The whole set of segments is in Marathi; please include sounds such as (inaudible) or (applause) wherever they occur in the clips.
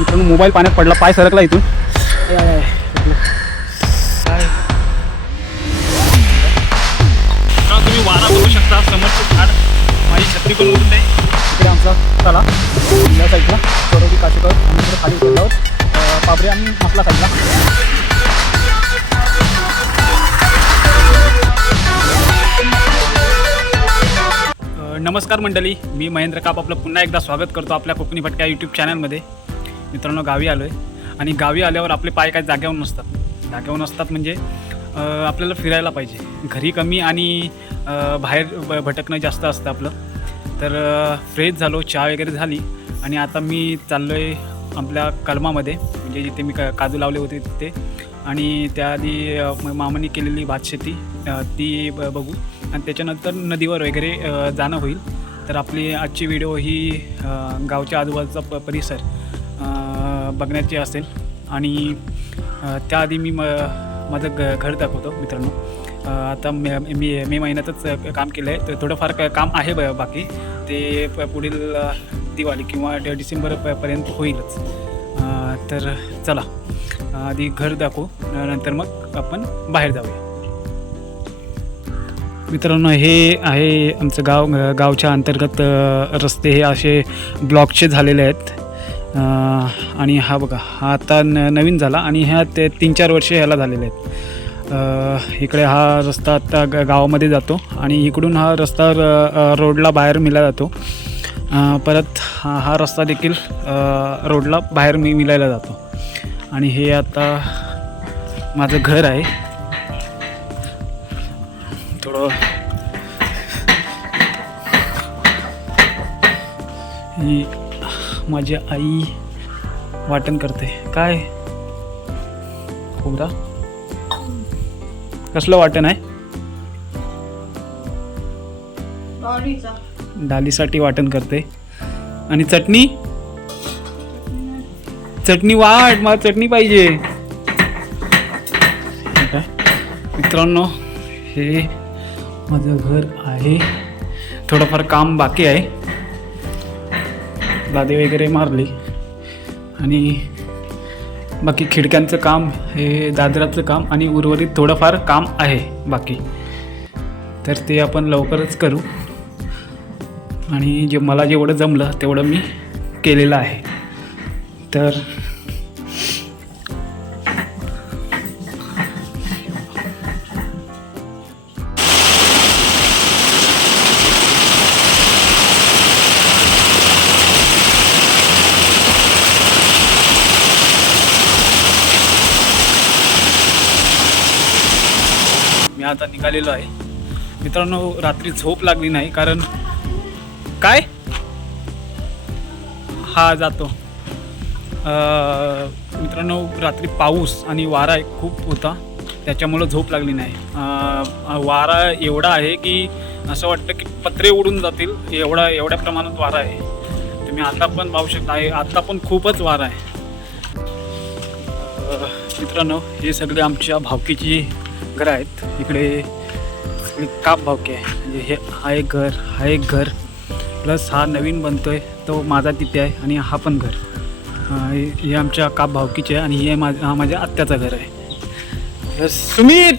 मित्रांनो मोबाईल पाण्यात पडला. पाय सरकला इथून. तुम्ही वारा बघू शकता. समोरचं झाड माझी छत्री पण उडते. इकडे आमचा तला या साईडला. सरोजी काशेकर आणि इकडे खाली उतरल्यावर अं, पाबरे आणि आपला साईडला. अ, नमस्कार मंडळी. मी महेंद्र काप. आपलं पुन्हा एकदा स्वागत करतो आपल्या कोकणी भटक्या यूट्यूब चॅनलमध्ये मित्रांनो गावी आलो आहे आणि गावी आल्यावर आपले पाय काय जाग्यावर नसतात. जाग्यावर नसतात म्हणजे आपल्याला फिरायला पाहिजे. घरी कमी आणि बाहेर ब भटकणं जास्त असतं आपलं. तर फ्रेश झालो चहा वगैरे झाली. आणि आता मी चाललो आहे आपल्या कलमामध्ये म्हणजे जिथे मी का काजू लावले होते तिथे. आणि त्याआधी मामानी मामाने केलेली भातशेती शेती ती ब बघू. आणि त्याच्यानंतर नदीवर वगैरे जाणं होईल. तर आपली आजची व्हिडिओ ही गावच्या आजूबाजूचा प परिसर. बघण्याची असेल. आणि त्याआधी मी म माझं ग घर दाखवतो मित्रांनो. आता मे मी मे महिन्यातच काम केलं आहे तर थोडंफार काम आहे ब बाकी. ते प- पुढील दिवाळी किंवा डिसेंबर पर्यंत होईलच. तर चला. आधी घर दाखवू. नंतर मग आपण बाहेर जाऊया. मित्रांनो हे आहे आमचं गाव गावच्या अंतर्गत रस्ते हे असे ब्लॉकचे झालेले आहेत. आणि हा बघा हा आता न नवीन झाला आणि ह्या ते तीन चार वर्षे ह्याला झालेले आहेत. इकडे हा रस्ता आता ग गावामध्ये जातो आणि इकडून हा रस्ता र रोडला बाहेर मिला जातो. परत हा हा रस्ता देखील रोडला बाहेर मी मिलायला जातो. आणि हे आता माझं घर आहे. थोडं ही माझी आई वाटण करते. काय? खोबरा कसलं वाटण आहे? डालीसाठी वाटण करते. आणि चटणी? चटणी वाट मला चटणी पाहिजे. मित्रांनो हे माझं घर आहे. थोडंफार काम बाकी आहे. लादी वगैरे मारली. आणि बाकी खिडक्यांचं काम हे दादराचं काम आणि उर्वरित थोडंफार काम आहे बाकी. तर ते आपण लवकरच करू. आणि जे मला जेवढं जमलं तेवढं मी केलेलं आहे. तर निघालेलो आहे. मित्रांनो रात्री झोप लागली नाही कारण काय? हा जातो. मित्रांनो रात्री पाऊस आणि वारा खूप होता. त्याच्यामुळं झोप लागली नाही. वारा एवढा आहे की असं वाटतं की पत्रे उडून जातील. एवढा एवढ्या प्रमाणात वारा आहे. तुम्ही आता पण पाहू शकता. आहे आता पण खूपच वारा आहे. मित्रांनो हे सगळे आमच्या भावकीची घरं आहेत. इकडे काप भावकी आहे. म्हणजे हे हा एक घर हा एक घर. प्लस हा नवीन बनतोय. तो माझा तिथे आहे आणि हा पण घर. हे आमच्या काप भावकीचे आहे आणि हे माझ हा माझ्या आत्याचं घर आहे. प्लस सुमित!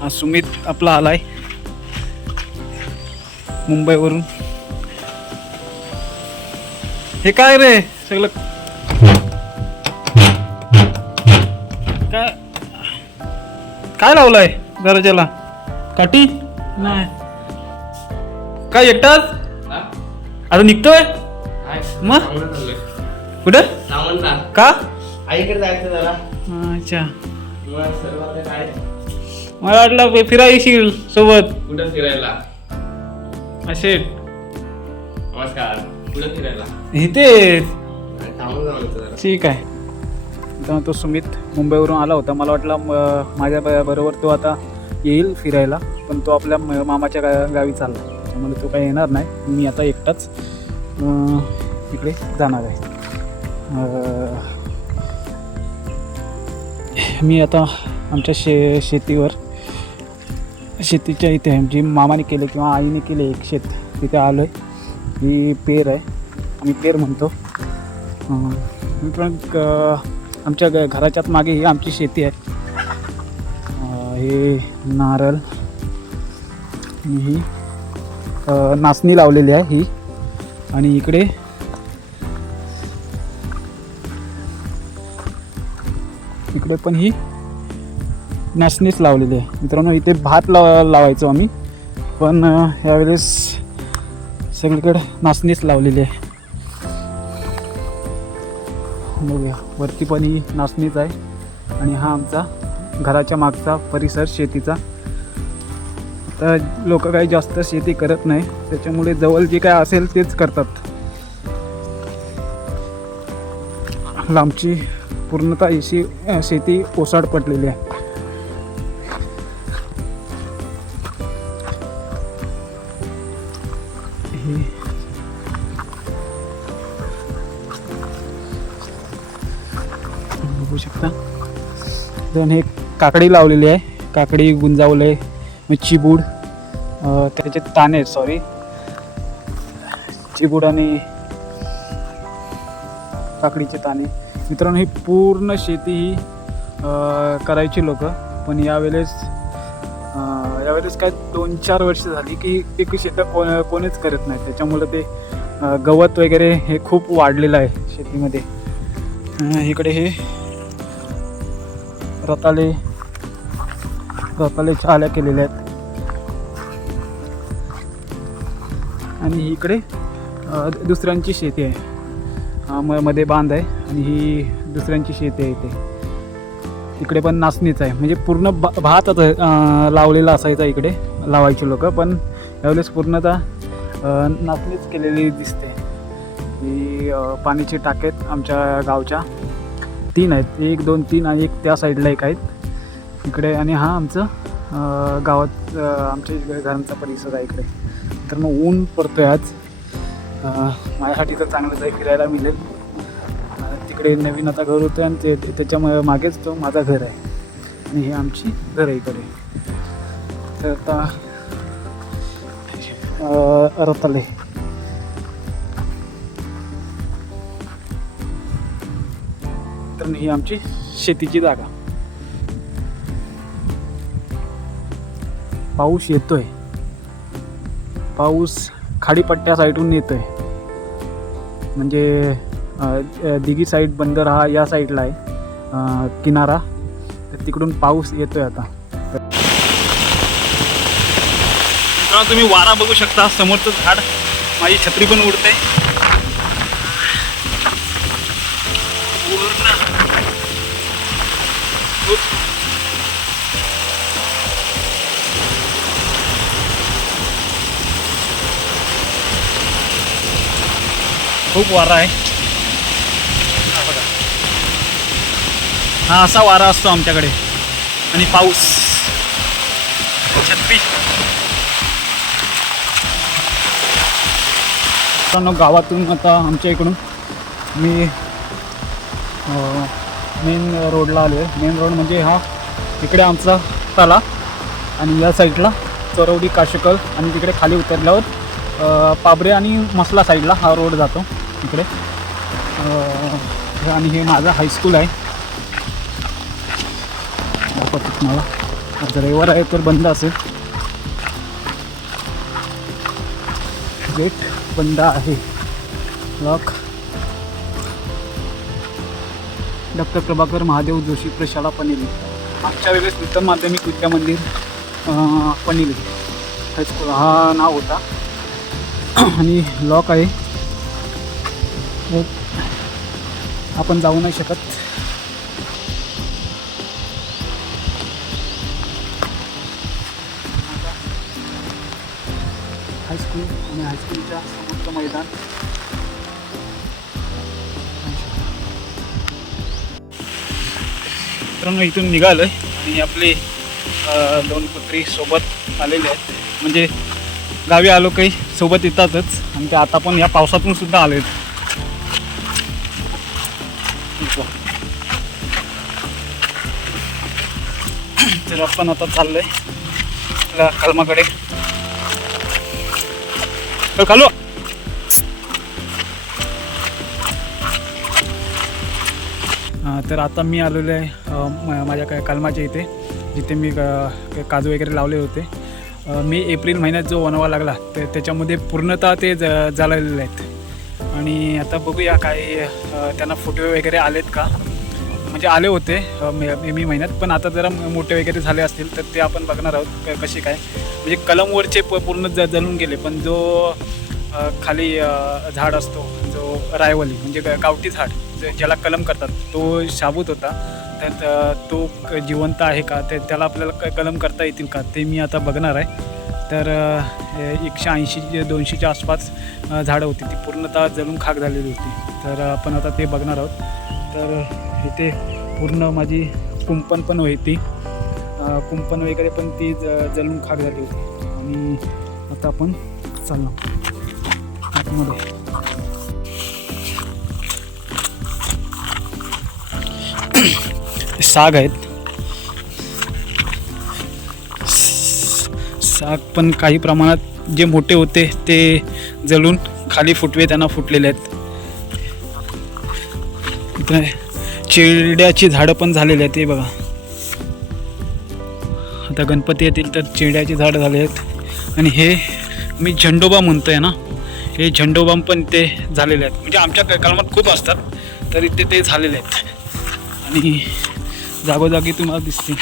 हा सुमित आपला आलाय. मुंबईवरून. हे काय रे? सगळं काय लावलाय दरवाजाला काठी? नाही. काय एकटाच? आता निघतोय? मग? कुठं? का? आईकडे जायचं जरा. अच्छा. मग सर्व आता काय? मला वाटलं फिरा येशील सोबत. कुठं फिरायला? असे. नमस्कार. कुठं फिरायला? इथे जरा. ठीक आहे. तो सुमित. मुंबईवरून आला होता. मला वाटलं माझ्या ब- बरोबर तो आता येईल फिरायला पण तो आपल्या म- मामाच्या गा गावी चालला. त्यामुळे तो काही येणार नाही. मी आता एकटाच तिकडे जाणार आहे. मी आता आमच्या शे शेतीवर शेतीच्या इथे जी मामाने केले किंवा आईने केले एक शेत तिथे आलो आहे ही पेर आहे. आम्ही पेर म्हणतो. मी पण आमच्या घ- घराच्यात मागे ही आमची शेती आहे. हे नारळ ही नाचणी लावलेली आहे ही. आणि इकडे इकडे पण ही नाचणीच लावलेली आहे. मित्रांनो इथे भात लाव लावायचो आम्ही. पण यावेळेस सगळीकडे नाचणीच लावलेली आहे. बघूया. वरती पण ही नाचणीच आहे. आणि हा आमचा घराच्या मागचा परिसर शेतीचा. तर लोक काही जास्त शेती करत नाही. त्याच्यामुळे जवळ जे काय असेल तेच करतात. लांबची पूर्णतः अशी शेती ओसाड पडलेली आहे. दोन हे काकडी लावलेली आहे. काकडी गुंजावले मग चिबूड त्याचे ताने सॉरी चिबूड आणि काकडीचे ताने. मित्रांनो ही पूर्ण शेती ही करायची लोक. पण यावेळेस यावेळेस काय दोन चार वर्ष झाली की पीक शेतं को कोणीच करत नाही. त्याच्यामुळं ते गवत वगैरे हे खूप वाढलेलं आहे शेतीमध्ये. इकडे हे रताळे रताळेच्या आल्या केलेल्या आहेत. आणि इकडे दुसऱ्यांची शेती आहे. म मध्ये बांध आहे आणि ही दुसऱ्यांची शेती आहे इथे. इकडे पण नाचणीच आहे. म्हणजे पूर्ण भा भातच लावलेला असायचा इकडे लावायचे लोक पण यावेळेस पूर्णतः नाचणीच केलेली दिसते. ही पाण्याची टाकेत आमच्या गावच्या. तीन आहेत. एक दोन तीन आणि एक त्या साईडला एक आहेत. इकडे आणि हा आमचं गावात आमच्या इकडे घरांचा परिसर आहे इकडे. तर मग ऊन पडतोय आज. माझ्यासाठी तर चांगलंच आहे फिरायला मिळेल. तिकडे नवीन आता घर होतं आणि ते त्याच्या मागेच तो माझा घर आहे. आणि हे आमची घर आहे इकडे. तर आता रताले रताळे ही आमची शेतीची जागा. पाऊस येतोय. पाऊस खाडीपट्ट्या साईडून येतोय. म्हणजे दिघी साईड बंदर हा या साईडला आहे. किनारा. तर तिकडून पाऊस येतोय आता. तुम्ही वारा बघू शकता. समोरचं झाड माझी छत्री पण उडते खूप वारा आहे. हा असा वारा असतो आमच्याकडे. आणि पाऊस. छत्री गावातून आता आमच्या इकडून मी मेन रोडला आलो आहे मेन रोड म्हणजे हा इकडे आमचा तला आणि या साईडला चरवडी काशकल आणि तिकडे खाली उतरल्यावर पाबरे आणि मसला साईडला हा रोड जातो. इकडे आणि हे माझं हायस्कूल आहे. दाखवतो तुम्हाला. आज रविवार आहे तर बंद असेल. गेट बंद आहे. लॉक डॉक्टर प्रभाकर महादेव जोशी प्रशाला पनेली मागच्या वेळेस उत्तम माध्यमिक विद्या मंदिर पनेली हायस्कूल हा नाव होता. (clears throat) आणि लॉक आहे. व आपण जाऊ नाही शकत. हायस्कूल आणि हायस्कूलच्या समोरचं मैदान. मित्रांनो इथून निघालं आणि आपले दोन पुत्री सोबत आलेले आहेत. म्हणजे गावी आलो काही सोबत येतातच. आणि ते आता पण या पावसातून सुद्धा आले आहेत तर आपण आता चाललोय आपल्या कलमाकडे. चल, खालो तर आता मी आलेलो आहे माझ्या काय कलमाच्या इथे जिथे मी काजू वगैरे लावले होते. मी एप्रिल महिन्यात जो वनवा लागला तर त्याच्यामध्ये पूर्णतः ते ज जळलेले आहेत. आणि आता बघूया काय त्यांना फोटो वगैरे आलेत का? म्हणजे आले होते मे मे- महिन्यात. पण आता जरा मोठे वगैरे झाले असतील तर ते आपण बघणार आहोत कसे काय. म्हणजे कलमवरचे प पूर्ण ज जळून गेले पण जो खाली झाड असतो जो रायवली म्हणजे ग- गावठी झाड ज्याला कलम करतात तो शाबूत होता. तर तो जिवंत आहे का ते त्याला आपल्याला क- कलम करता येतील का ते मी आता बघणार आहे. तर एकशे ऐंशी दोनशेच्या आसपास झाडं होती ती पूर्णतः जळून खाक झालेली होती. तर आपण आता ते बघणार आहोत. तर इथे पूर्ण माझी कुंपण पण होती. कुंपण वगैरे पण ती ज जळून खाक झाली होती. आणि आता आपण चाललो. आतमध्ये. (coughs) साग आहेत. साग पण काही प्रमाणात जे मोठे होते ते जळून खाली फुटवे त्यांना फुटलेले आहेत. चिरड्याची झाडं पण झालेली आहेत ते बघा. आता गणपती येतील तर चिरड्याची झाडं झाले आहेत. आणि हे मी झेंडोबा म्हणतो आहे ना हे झंडोबाम पण ते झालेले आहेत. म्हणजे आमच्या कलमात खूप असतात तर इथे ते झालेले आहेत. आणि जागोजागी तुम्हाला दिसते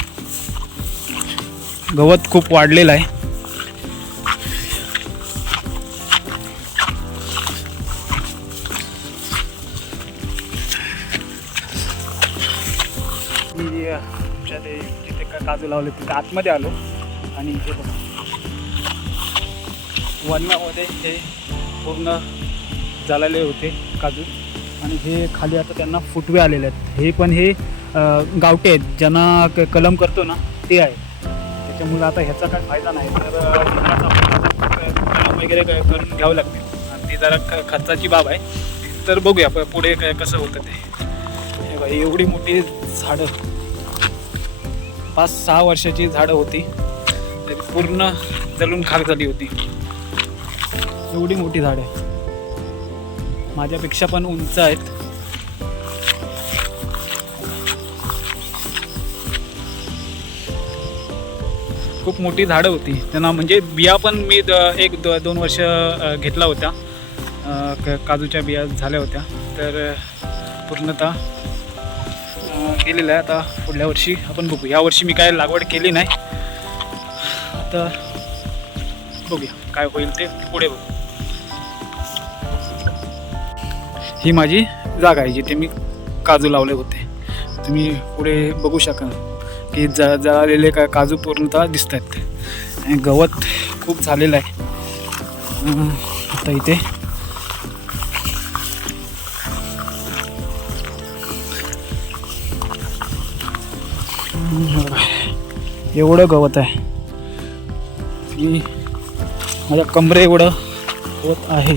गवत खूप वाढलेलं आहे. जिथे लावले तिथे आतमध्ये आलो. आणि इथे बघा. वनामध्ये हे पूर्ण झालेले होते काजू आणि हे खाली आता त्यांना फुटवे आलेले आहेत. हे पण हे गावटे आहेत. ज्यांना क- कलम करतो ना ते आहे. त्याच्यामुळे आता ह्याचा काय फायदा नाही. तर कलम वगैरे करून घ्यावं लागते आणि ती जरा ख- खर्चाची बाब आहे. तर बघूया पुढे काय कसं होतं ते. हे एवढी मोठी झाडं. पाच सहा वर्षाची झाडं होती. तरी पूर्ण जळून खाक झाली होती. एवढी मोठी झाड आहे. माझ्यापेक्षा पण उंच आहेत. खूप मोठी झाडं होती. त्यांना म्हणजे बिया पण मी द- एक द दोन वर्ष घेतला होता क- काजूच्या बिया झाल्या होत्या. तर पूर्णतः केलेलं गेलेलं आहे. आता पुढल्या वर्षी आपण बघू. या वर्षी मी काय लागवड केली नाही. आता बघूया काय होईल ते पुढे बघू. ही माझी जागा आहे जिथे मी काजू लावले होते. तुम्ही पुढे बघू शकाल की ज जळालेले का काजू पूर्णतः दिसत आहेत गवत खूप झालेलं आहे. आता इथे एवढं गवत आहे. की माझ्या कमरे एवढं गवत आहे.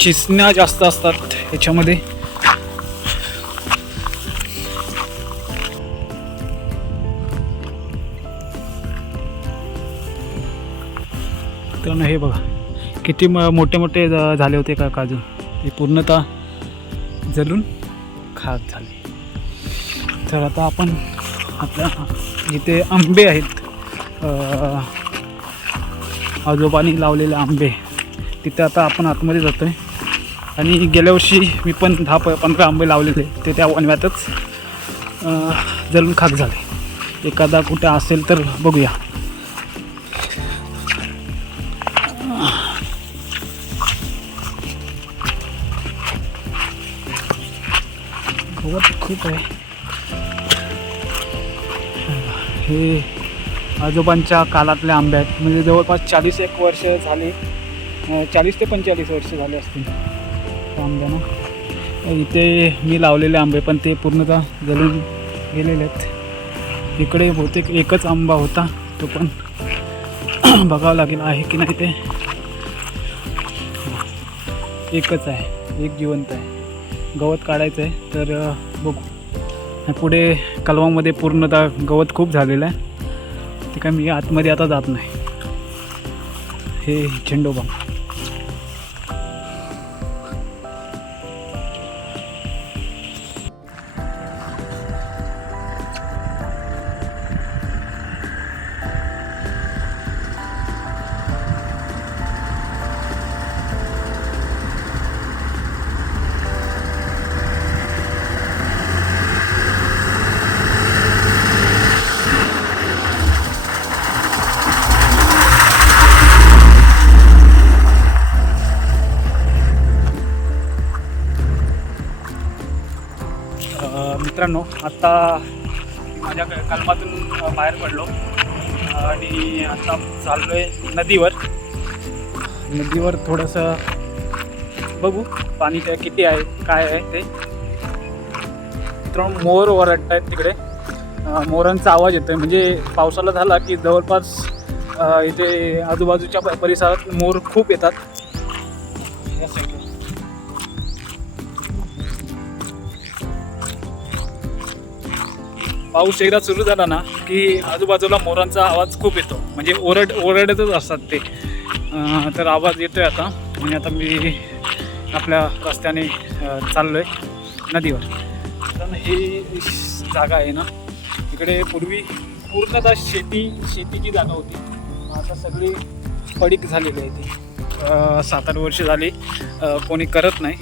चिसण्या जास्त असतात याच्यामध्ये तर ना हे बघा. किती म- मोठे मोठे झाले होते का काजू? ते पूर्णतः जलून खाक झाले. तर आता आपण आपल्या जिथे आंबे आहेत. आजोबांनी लावलेले आंबे. तिथे आता आपण आतमध्ये जातो आहे आणि गेल्या वर्षी मी पण दहा प पंधरा आंबे लावलेले. ते त्या वनव्यातच अ, जळून खाक झाले. एखादा कुठे असेल तर बघूया. गवत खूप आहे. हे आजोबांच्या काळातले आंबे आहेत. म्हणजे जवळपास चाळीस एक वर्ष झाली. चाळीस ते पंचेचाळीस वर्ष झाले असतील त्या आंब्यानं. इथे मी लावलेले आंबे पण ते पूर्णतः जळून गेलेले आहेत. इकडे बहुतेक एकच आंबा होता तो पण (clears throat) बघावं लागेल आहे की नाही ते. एकच आहे एक जिवंत आहे. गवत काढायचं आहे तर बघू. पुढे कलवामध्ये पूर्णतः गवत खूप झालेलं आहे. ते काय मी आतमध्ये आता जात नाही. हे झेंडोबा आत्ता माझ्या कलमातून बाहेर पडलो. आणि आता चाललो आहे नदीवर. नदीवर थोडंसं बघू पाणी काय किती आहे काय आहे ते. मित्रांनो मोर ओरडत आहेत तिकडे मोरांचा आवाज आहे म्हणजे पावसाला झाला की जवळपास इथे आजूबाजूच्या परिसरात मोर खूप येतात. पाऊस एकदा सुरू झाला ना की आजूबाजूला मोरांचा आवाज खूप येतो. म्हणजे ओरड ओरडतच असतात ते. तर आवाज येतोय आता. आणि आता मी आपल्या रस्त्याने चाललो चाललोय नदीवर. कारण ही जागा आहे ना इकडे पूर्वी पूर्णतः शेती शेतीची जागा होती. आता सगळी पडीक झालेली आहे ती. सात आठ वर्ष झाली कोणी करत नाही.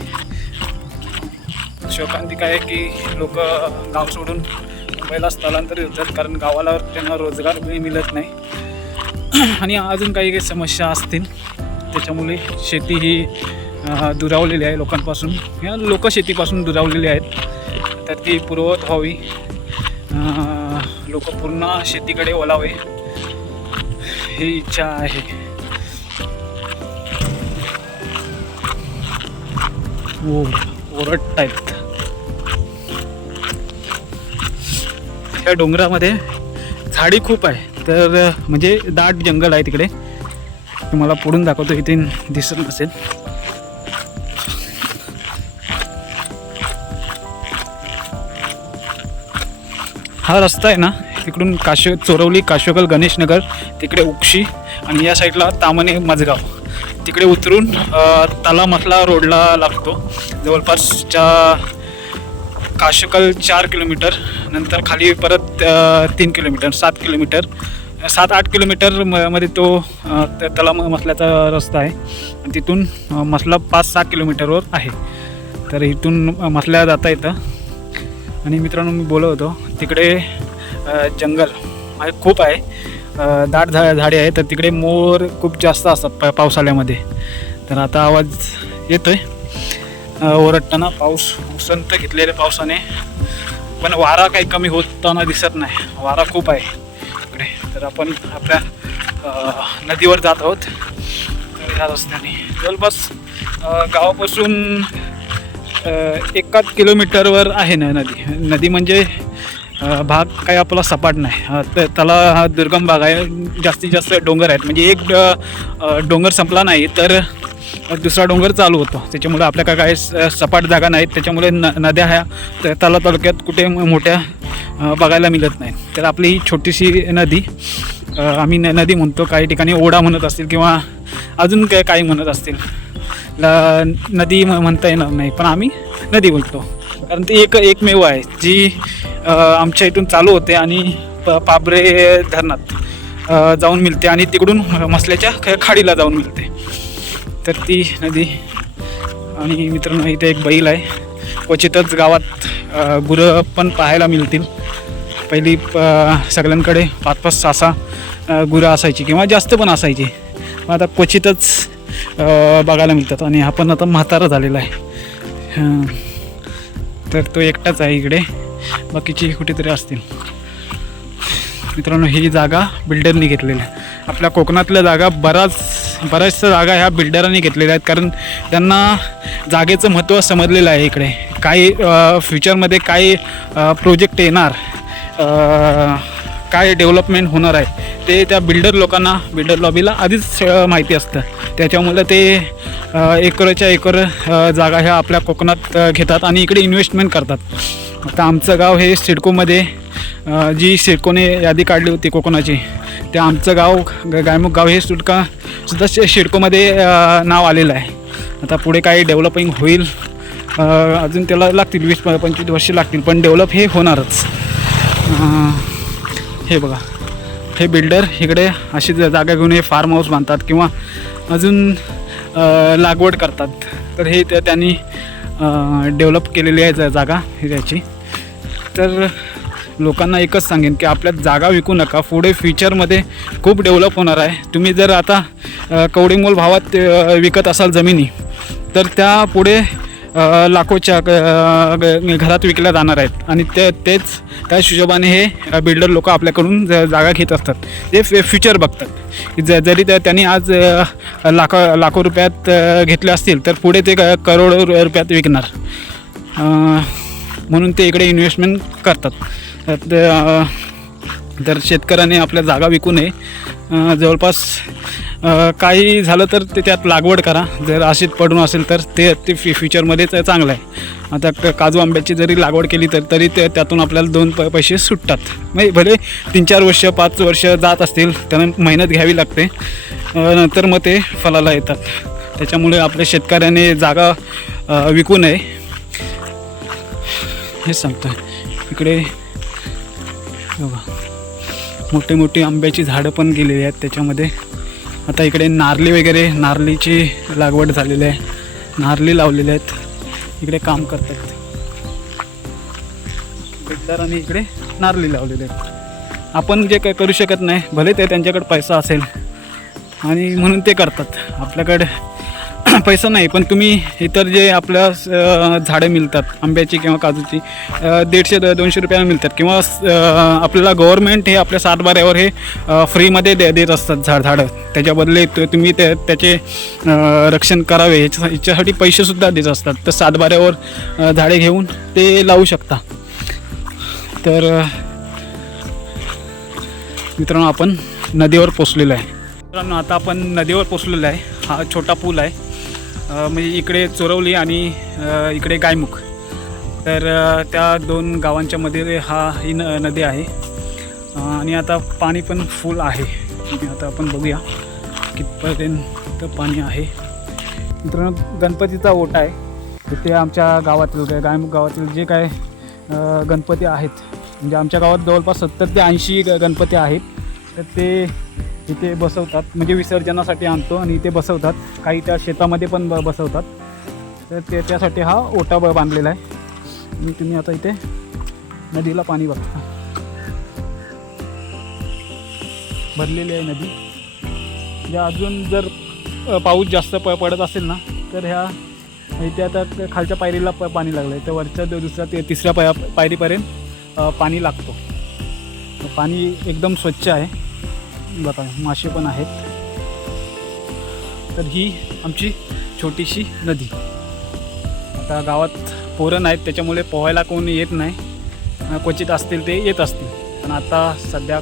शोकांतिका आहे की लोक गाव सोडून मुंबईला स्थलांतरित होतात कारण गावाला त्यांना रोजगार मिळत नाही. (clears throat) आणि अजून काही काही समस्या असतील त्याच्यामुळे शेती ही दुरावलेली आहे लोकांपासून. या लोकशेतीपासून दुरावलेली आहेत. तर ती पूर्ववत व्हावी. लोक पूर्ण शेतीकडे ओलावे. ही इच्छा आहे. ओ ओरडत आहेत त्या डोंगरामध्ये झाडी खूप आहे. तर म्हणजे दाट जंगल आहे तिकडे. तुम्हाला पुढून दाखवतो इथे दिसत नसेल हा रस्ता आहे ना तिकडून काशो चोरवली काशोकल गणेशनगर तिकडे उक्षी आणि या साईडला तामणे मजगाव. तिकडे उतरून तलामसला रोडला लागतो. जवळपासच्या काशकल चार किलोमीटर नंतर खाली परत तीन किलोमीटर सात किलोमीटर. सात आठ किलोमीटर म- मध्ये तो अ, तला मसल्याचा रस्ता आहे. आणि तिथून मसला पाच सहा किलोमीटरवर आहे. तर इथून मसल्या जाता येतं. आणि मित्रांनो मी बोलत होतो तिकडे जंगल खूप आहे. दाट झा झाडे आहे तर तिकडे मोर खूप जास्त असतात प पावसाळ्यामध्ये. तर आता आवाज येतो आहे ओरडताना पाऊस उसंत घेतलेल्या पावसाने. पण वारा काही कमी होताना दिसत नाही. वारा खूप आहे इकडे. तर आपण आपल्या नदीवर जात आहोत. जात ह्या रस्त्याने. जवळपास गावापासून एकाच किलोमीटरवर आहे ना नदी. नदी म्हणजे भाग काही आपला सपाट नाही. तर त्याला हा दुर्गम भाग आहे. जास्तीत जास्त डोंगर आहेत. म्हणजे एक डोंगर संपला नाही तर दुसरा डोंगर चालू होतो. त्याच्यामुळे आपल्याकडे काही स- सपाट जागा नाहीत. त्याच्यामुळे न नद्या ह्या त- तला तालुक्यात कुठे मोठ्या बघायला मिळत नाहीत. तर आपली ही छोटीशी नदी आम्ही न नदी म्हणतो. काही ठिकाणी ओढा म्हणत असतील किंवा अजून काय काही म्हणत असतील. ल- नदी म- म्हणता येणार नाही. पण आम्ही नदी बोलतो. कारण ती एक एकमेव आहे. जी आमच्या इथून चालू होते आणि प- पाबरे धरणात जाऊन मिळते आणि तिकडून मसल्याच्या ख- खाडीला जाऊन मिळते. तर ती नदी. आणि मित्रांनो इथे एक बैल आहे. क्वचितच गावात गुरं पण पाहायला मिळतील. पहिली प- सगळ्यांकडे पाच पाच सहा सहा गुरं असायची किंवा जास्त पण असायची. मग आता क्वचितच बघायला मिळतात. आणि हा पण आता म्हातारा झालेला आहे. तर तो एकटाच आहे इकडे. बाकीची कुठेतरी असतील. मित्रांनो ही जागा बिल्डरनी घेतलेली आहे. आपल्या कोकणातल्या जागा बराच बऱ्याचशा जागा ह्या बिल्डरांनी घेतलेल्या आहेत. कारण त्यांना जागेचं महत्त्व समजलेलं आहे इकडे. काही फ्युचरमध्ये काही प्रोजेक्ट येणार काय डेव्हलपमेंट होणार आहे ते त्या बिल्डर लोकांना बिल्डर लॉबीला आधीच माहिती असतं. त्याच्यामुळं ते एकरच्या एकर जागा ह्या आपल्या कोकणात घेतात आणि इकडे इन्व्हेस्टमेंट करतात. आता आमचं गाव हे सिडकोमध्ये जी सिडकोने यादी काढली होती कोकणाची ते आमचं गाव ग- गायमुख गाव हे सुटका सुद्धा शे शिडकोमध्ये नाव आलेलं आहे. आता पुढे काही डेव्हलपिंग होईल. अजून त्याला लागतील वीस प- पंचवीस वर्षे लागतील पण डेव्हलप हे होणारच. हे बघा. हे बिल्डर इकडे अशी ज- जागा घेऊन हे फार्म हाऊस बांधतात किंवा अजून लागवड करतात. तर हे त्या त्यांनी डेव्हलप केलेली आहे जागा ह्याची तर लोकांना एकच सांगेन की आपल्यात जागा विकू नका. पुढे फ्युचरमध्ये खूप डेव्हलप होणार आहे. तुम्ही जर आता कवडीमोल भावात विकत असाल जमिनी तर त्या पुढे लाखोच्या ग- घरात विकल्या जाणार आहेत. आणि ते तेच त्या हिशोबाने हे बिल्डर लोक आपल्याकडून ज- जागा घेत असतात. ते फ्युचर बघतात. ज जरी त्या- त्यांनी आज लाखो लाखो रुपयात घेतले असतील तर पुढे ते क- करोडो रुपयात विकणार. म्हणून ते इकडे इन्व्हेस्टमेंट करतात. तर शेतकऱ्याने आपल्या जागा विकू नये. जवळपास काही झालं तर ते त्यात लागवड करा. जर अशीत पडून असेल तर ते ते फ्यु फ्युचरमध्येच चांगलं आहे. आता क काजू आंब्याची जरी लागवड केली तर तरी ते त्यातून आपल्याला दोन प पैसे सुटतात. म्हणजे भले तीन चार वर्ष पाच वर्ष जात असतील त्यांना मेहनत घ्यावी लागते. नंतर मग ते फलाला येतात. त्याच्यामुळे आपल्या शेतकऱ्याने जागा विकू नये. हे सांगतो इकडे मोठे मोठे आंब्याची झाडं पण गेलेली आहेत त्याच्यामध्ये. आता इकडे नारली वगैरे नारलीची लागवड झालेली आहे. नारली लावलेले आहेत. इकडे काम करतात. बिल्डरांनी इकडे नारली लावलेले आहेत. आपण जे काही करू शकत नाही भले ते त्यांच्याकडे पैसा असेल. आणि म्हणून ते करतात. आपल्याकडे (coughs) पैसा नाही पण तुम्ही इतर जे आपल्या झाडं मिळतात आंब्याची किंवा काजूची दीडशे द- दोनशे रुपयाला मिळतात किंवा आपल्याला गव्हर्मेंट हे आपल्या सातबाऱ्यावर हे फ्रीमध्ये दे देत असतात झाड झाडं. त्याच्या बदले तुम्ही ते त्याचे रक्षण करावे याच्या ह्याच्यासाठी पैसेसुद्धा देत असतात. तर सातबाऱ्यावर झाडे घेऊन ते लावू शकता. तर मित्रांनो आपण नदीवर पोचलेलो आहे. मित्रांनो आता आपण नदीवर पोचलेलो आहे. हा छोटा पूल आहे. म्हणजे इकडे चोरवली आणि इकडे गायमुख. तर त्या दोन गावांच्या मध्ये हा ही न नदी आहे. आणि आता पाणी पण फुल आहे. आता आपण बघूया कितपर्यंत पाणी आहे. मित्रांनो गणपतीचा ओटा आहे. तिथे आमच्या गावातील गायमुख गावातील जे काय गणपती आहेत. म्हणजे आमच्या गावात जवळपास सत्तर ते ऐंशी ग- गणपती आहेत. तर ते इथे बसवतात. म्हणजे विसर्जनासाठी आणतो आणि इथे बसवतात. काही त्या शेतामध्ये पण ब बसवतात. तर ते त्यासाठी हा ओटा ब बांधलेला आहे. आणि तुम्ही आता इथे नदीला पाणी बघता. भरलेली आहे नदी. या अजून जर पाऊस जास्त प पडत असेल ना तर ह्या इथे आता खालच्या पायरीला प पाणी लागलं आहे तर वरच्या दुसऱ्या ते तिसऱ्या पाया पायरीपर्यंत पाणी लागतो. पाणी एकदम स्वच्छ आहे. बघा मासे पण आहेत. तर ही आमची छोटीशी नदी. आता गावात पोरं नाहीत त्याच्यामुळे पोहायला कोणी येत नाही. क्वचित असतील ते येत असतील. पण आता सध्या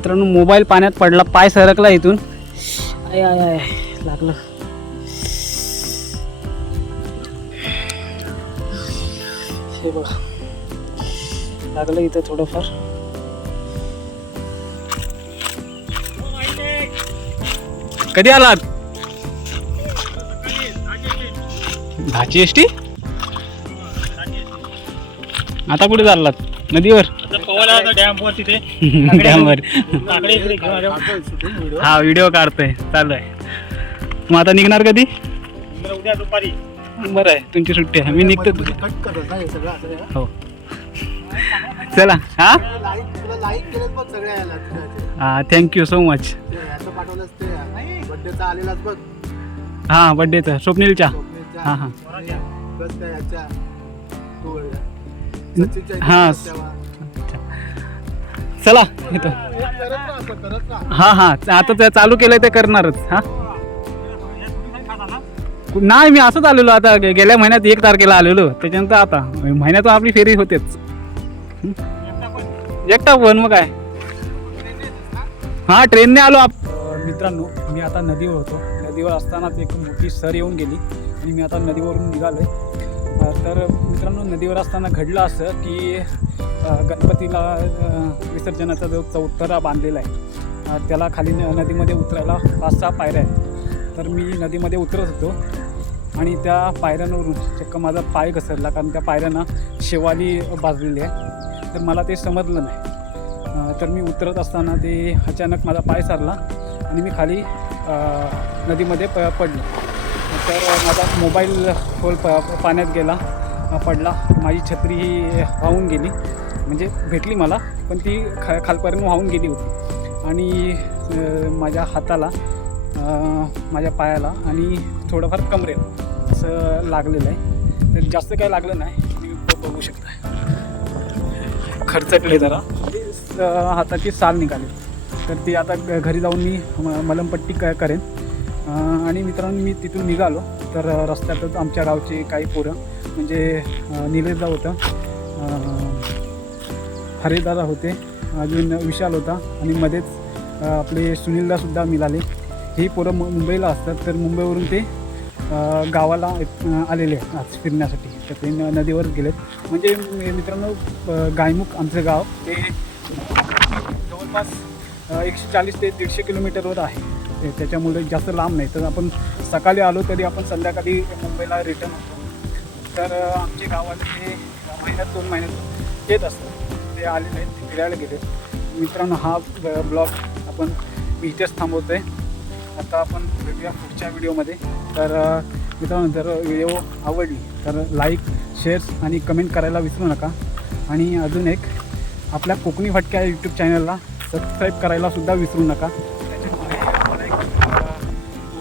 मित्रांनो मोबाईल पाण्यात पडला पाय सरकला इथून. आय आय आय लागलं. हे बघा. लागलं इथं थोडंफार. कधी आलात? दहाची एस टी आता कुठे चाललात? नदीवर? डॅमवर तिथे. (laughs) डॅमवर. हा व्हिडिओ काढतोय. चालू आहे मग आता निघणार कधी? उद्या दुपारी. बरं आहे. तुमची सुट्टी आहे. मी निघतो हे सगळं असं आहे. हो. चला हा? हा थँक्यू सो मच हां बड्डेचं स्वप्नीलच्या. स्वप्नीलच्या. हा, हा. हा. चला. येतो हा हां. हां आता ते चालू केलंय ते करणारच. हां? नाही मी असंच आलेलो आता. गेल्या महिन्यात एक तारखेला आलेलो. त्याच्यानंतर आता. महिन्यातून आपली फेरी होतेच. एकटा पण मग काय? हा ट्रेनने आलो आप मित्रांनो मी आता नदीवर होतो. नदीवर असतानाच एक मोठी सर येऊन गेली. आणि मी आता नदीवरून निघालो तर मित्रांनो नदीवर असताना घडलं असं की गणपतीला विसर्जनाचा जो चौथरा बांधलेला आहे त्याला खाली न- नदीमध्ये उतरायला पाच सहा पायऱ्या आहेत. तर मी नदीमध्ये उतरत होतो आणि त्या पायऱ्यांवरून चक्क माझा पाय घसरला कारण त्या पायऱ्यांना शेवाली बाजलेली आहे. तर मला ते समजलं नाही. तर मी उतरत असताना ते अचानक माझा पाय सारला आणि मी खाली नदीमध्ये प पडलो. तर माझा मोबाईल खोल प पाण्यात गेला पडला. माझी छत्री ही वाहून गेली. म्हणजे भेटली मला पण ती खा खालपर्यंत वाहून गेली होती. आणि माझ्या हाताला माझ्या पायाला आणि थोडंफार कमरेला असं लागलेलं आहे. तर जास्त काही लागलं नाही. तुम्ही बघू शकता. खर्चटले जरा. म्हणजे, हाताची साल निघाली. तर ती आता घरी जाऊन मी म- मलमपट्टी क करेन. आणि मित्रांनो मी तिथून निघालो. तर रस्त्यातच आमच्या गावचे काही पोरं म्हणजे अं, निलेशदा होतं. हरेदादा होते. अजून विशाल होता आणि मध्येच आपले सुनीलदासुद्धा मिळाले. ही पोरं मु- मुंबईला असतात. तर मुंबईवरून ते गावाला आलेले आहेत आज फिरण्यासाठी. तर ते नदीवर गेलेत. म्हणजे मित्रांनो गायमुख आमचं गाव. ते जवळपास एकशे चाळीस ते दीडशे किलोमीटरवर आहे. त्याच्यामुळे जास्त लांब नाही. तर आपण सकाळी आलो तरी आपण संध्याकाळी मुंबईला रिटर्न होतो. तर आमचे गावाला ते महिन्यात दोन महिन्यात येत असतात. ते आलेले आहेत ते फिरायला गेले. मित्रांनो हा ब्लॉग आपण मी इथेच थांबवतो आहे आता आपण भेटूया पुढच्या व्हिडिओमध्ये. तर मित्रांनो जर व्हिडिओ आवडली तर लाईक शेअर्स आणि कमेंट करायला विसरू नका. आणि अजून एक आपल्या कोकणी फटक्या यूट्यूब चॅनलला सबस्क्राईब करायला सुद्धा विसरू नका.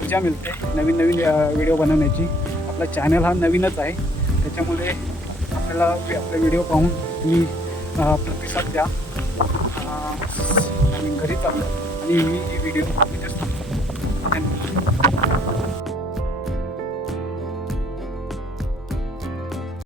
ऊर्जा मिळते नवीन नवीन व्हिडिओ बनवण्याची. आपला चॅनल हा नवीनच आहे. त्याच्यामुळे आपल्याला आपले व्हिडिओ पाहून तुम्ही प्रतिसाद द्या. घरीच आलो घरी आणि मी व्हिडिओ